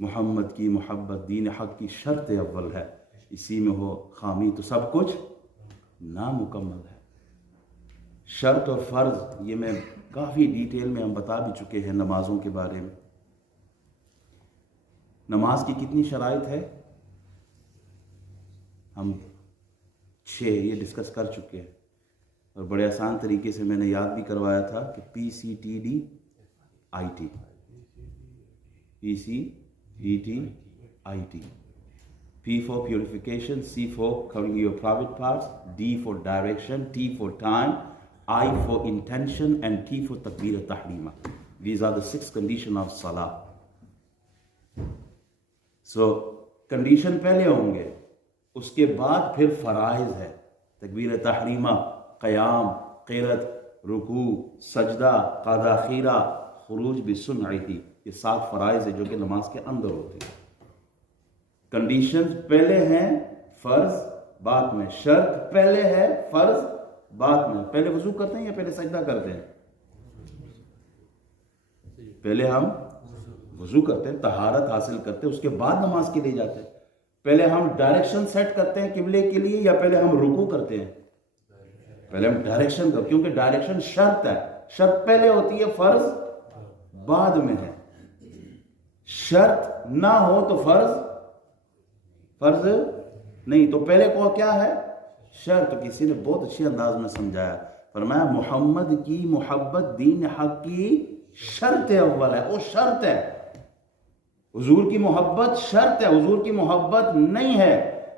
محمد کی محبت دین حق کی شرط اول ہے، اسی میں ہو خامی تو سب کچھ نامکمل ہے۔ شرط اور فرض یہ میں کافی ڈیٹیل میں ہم بتا بھی چکے ہیں نمازوں کے بارے میں۔ نماز کی کتنی شرائط ہے؟ ہم 6 یہ ڈسکس کر چکے ہیں، اور بڑے آسان طریقے سے میں نے یاد بھی کروایا تھا کہ PCTDIT، PCTDIT، P for purification, C for covering your private parts, D for direction, T for time, I for intention, and T for takbir tahrima. These are the 6 conditions of salah. So condition پہلے ہوں گے، اس کے بعد پھر فرائض ہے، تکبیر تحریمہ، قیام، قرت، رکوع، سجدہ، قضا خیرہ، خروج بسنعہ، یہ 7 فرائض ہے جو کہ نماز کے اندر ہوتے ہیں۔ کنڈیشنز پہلے ہیں، فرض بعد میں، شرط پہلے ہے، فرض بعد میں۔ پہلے وضو کرتے ہیں یا پہلے سجدہ کرتے ہیں؟ پہلے ہم وضو کرتے ہیں، طہارت حاصل کرتے ہیں، اس کے بعد نماز کے لیے جاتے ہیں۔ پہلے ہم ڈائریکشن سیٹ کرتے ہیں قبلے کے لیے یا پہلے ہم رکوع کرتے ہیں؟ پہلے ہم ڈائریکشن کرتے ہیں، کیونکہ ڈائریکشن شرط ہے، شرط پہلے ہوتی ہے، فرض بعد میں ہے۔ شرط نہ ہو تو فرض نہیں، تو پہلے کو کیا ہے؟ شرط۔ کسی نے بہت اچھے انداز میں سمجھایا، فرمایا محمد کی محبت دین حق کی شرط اول ہے، وہ شرط ہے۔ حضور کی محبت شرط ہے، حضور کی محبت نہیں ہے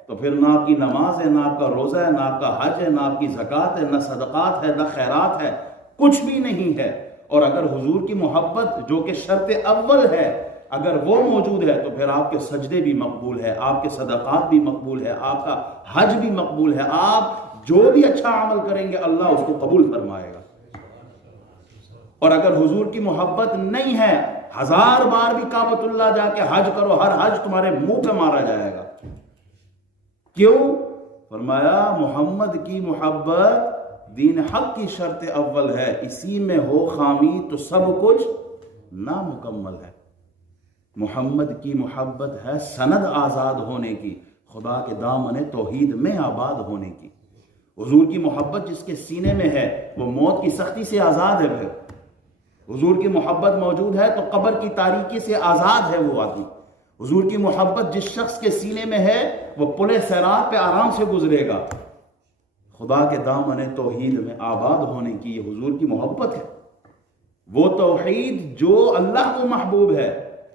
تو پھر نہ آپ کی نماز ہے، نہ آپ کا روزہ ہے، نہ آپ کا حج ہے، نہ آپ کی زکوٰۃ ہے، نہ صدقات ہے، نہ خیرات ہے، کچھ بھی نہیں ہے۔ اور اگر حضور کی محبت جو کہ شرط اول ہے اگر وہ موجود ہے تو پھر آپ کے سجدے بھی مقبول ہے، آپ کے صدقات بھی مقبول ہے، آپ کا حج بھی مقبول ہے، آپ جو بھی اچھا عمل کریں گے اللہ اس کو قبول فرمائے گا۔ اور اگر حضور کی محبت نہیں ہے، 1000 بار بھی کعبۃ اللہ جا کے حج کرو، ہر حج تمہارے منہ پہ مارا جائے گا۔ کیوں؟ فرمایا محمد کی محبت دین حق کی شرط اول ہے، اسی میں ہو خامی تو سب کچھ نامکمل ہے۔ محمد کی محبت ہے سند آزاد ہونے کی، خدا کے دامن توحید میں آباد ہونے کی۔ حضور کی محبت جس کے سینے میں ہے وہ موت کی سختی سے آزاد ہے۔ پھر حضور کی محبت موجود ہے تو قبر کی تاریکی سے آزاد ہے وہ آدمی۔ حضور کی محبت جس شخص کے سینے میں ہے وہ پل صراط پہ آرام سے گزرے گا۔ خدا کے دامن توحید میں آباد ہونے کی یہ حضور کی محبت ہے، وہ توحید جو اللہ کو محبوب ہے۔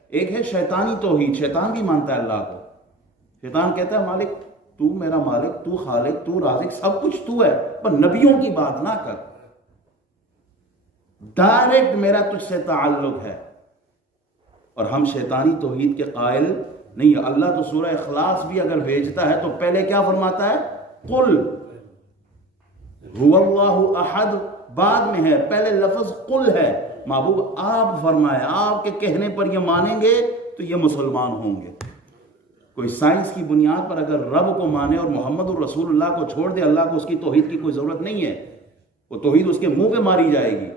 ایک ہے شیطانی توحید، شیطان بھی مانتا ہے اللہ کو، شیطان کہتا ہے مالک تو میرا مالک، تو خالق، تو رازق، سب کچھ تو ہے، پر نبیوں کی بات نہ کر، ڈائریکٹ میرا تجھ سے تعلق ہے۔ اور ہم شیطانی توحید کے قائل نہیں ہے۔ اللہ تو سورہ اخلاص بھی اگر بھیجتا ہے تو پہلے کیا فرماتا ہے؟ قل هو اللہ احد بعد میں ہے، پہلے لفظ قل ہے۔ محبوب آپ فرمائے، آپ کے کہنے پر یہ مانیں گے تو یہ مسلمان ہوں گے۔ کوئی سائنس کی بنیاد پر اگر رب کو مانے اور محمد الرسول اللہ کو چھوڑ دے، اللہ کو اس کی توحید کی کوئی ضرورت نہیں ہے، وہ توحید اس کے منہ پہ ماری جائے گی۔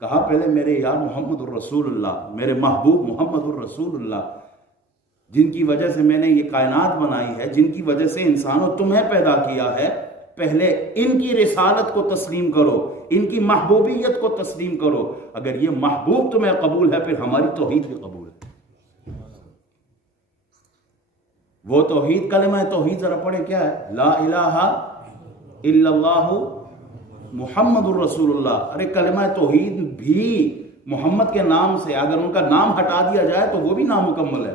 کہا پہلے میرے یار محمد الرسول اللہ، میرے محبوب محمد الرسول اللہ، جن کی وجہ سے میں نے یہ کائنات بنائی ہے، جن کی وجہ سے انسانوں تمہیں پیدا کیا ہے، پہلے ان کی رسالت کو تسلیم کرو، ان کی محبوبیت کو تسلیم کرو۔ اگر یہ محبوب تمہیں قبول ہے پھر ہماری توحید بھی قبول ہے۔ وہ توحید، کلمہ توحید ذرا پڑھے کیا ہے؟ لا الہ الا اللہ محمد الرسول اللہ۔ ارے کلمہ توحید بھی محمد کے نام سے اگر ان کا نام ہٹا دیا جائے تو وہ بھی نامکمل ہے۔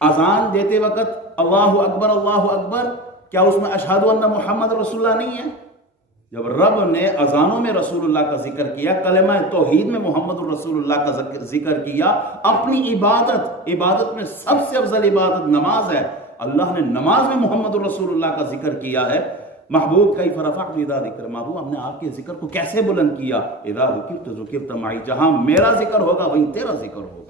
اذان دیتے وقت اللہ اکبر اللہ اکبر، کیا اس میں اشہد ان محمد رسول اللہ نہیں ہے؟ جب رب نے اذانوں میں رسول اللہ کا ذکر کیا، کلمہ توحید میں محمد الرسول اللہ کا ذکر کیا، اپنی عبادت میں سب سے افضل عبادت نماز ہے، اللہ نے نماز میں محمد الرسول اللہ کا ذکر کیا ہے۔ محبوب کیف رفعت اذا ذکر، محبوب ہم نے آپ کے ذکر کو کیسے بلند کیا؟ اذا ذکرت ذکرت معی، جہاں میرا ذکر ہوگا وہیں تیرا ذکر ہوگا۔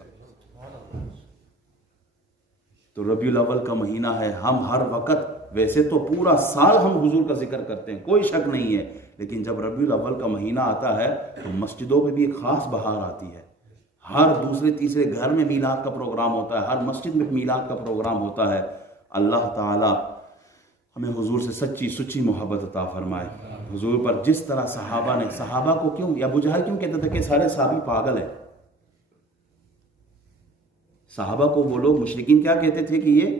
تو ربیع الاول کا مہینہ ہے، ہم ہر وقت، ویسے تو پورا سال ہم حضور کا ذکر کرتے ہیں، کوئی شک نہیں ہے، لیکن جب ربیع الاول کا مہینہ آتا ہے تو مسجدوں پہ بھی ایک خاص بہار آتی ہے۔ ہر دوسرے تیسرے گھر میں میلاد کا پروگرام ہوتا ہے، ہر مسجد میں میلاد کا پروگرام ہوتا ہے۔ اللہ تعالیٰ ہمیں حضور سے سچی سچی محبت عطا فرمائے۔ حضور پر جس طرح صحابہ کو کیوں ابو جہل کیوں کہتے تھے کہ سارے صحابی پاگل ہیں؟ صحابہ کو وہ لوگ مشرکین کیا کہتے تھے کہ یہ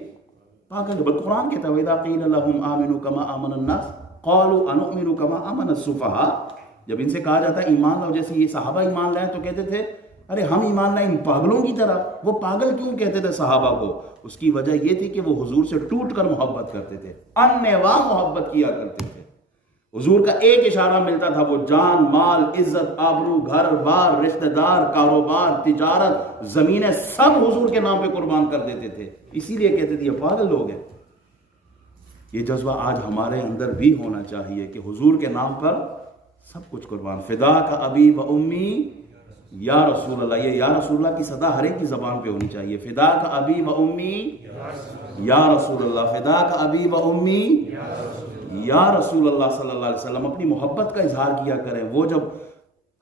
پاگل ہے، بل قرآن کہتا ہے وَإِذَا قِيلَ لَهُمْ آمِنُوا كَمَا آمَنَ النَّاسُ قَالُوا أَنُؤْمِنُ كَمَا آمَنَ السُّفَهَاءُ، جب ان سے کہا جاتا ہے ایمان لاؤ جیسے یہ صحابہ ایمان لائے تو کہتے تھے ارے ہم ایمان لائیں ان پاگلوں کی طرح۔ وہ پاگل کیوں کہتے تھے صحابہ کو؟ اس کی وجہ یہ تھی کہ وہ حضور سے ٹوٹ کر محبت کرتے تھے، انواع محبت کیا کرتے تھے۔ حضور کا ایک اشارہ ملتا تھا وہ جان، مال، عزت، آبرو، گھر بار، رشتہ دار، کاروبار، تجارت، زمینیں سب حضور کے نام پہ قربان کر دیتے تھے۔ اسی لیے کہتے تھے یہ پاگل لوگ ہیں۔ یہ جذبہ آج ہمارے اندر بھی ہونا چاہیے کہ حضور کے نام پر سب کچھ قربان۔ فدا کا ابی و امی یا رسول اللہ، یہ یا رسول اللہ کی صدا ہر ایک کی زبان پہ ہونی چاہیے۔ فدا کا ابی و امی یا رسول اللہ، فدا کا ابی و امی یا رسول اللہ صلی اللہ علیہ وسلم۔ اپنی محبت کا اظہار کیا کریں۔ وہ جب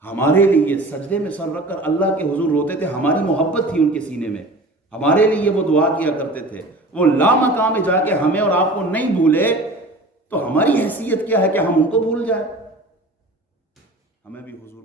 ہمارے لیے سجدے میں سر رکھ کر اللہ کے حضور روتے تھے، ہماری محبت تھی ان کے سینے میں، ہمارے لیے وہ دعا کیا کرتے تھے۔ وہ لامقام میں جا کے ہمیں اور آپ کو نہیں بھولے تو ہماری حیثیت کیا ہے کہ ہم ان کو بھول جائیں؟ ہمیں بھی حضور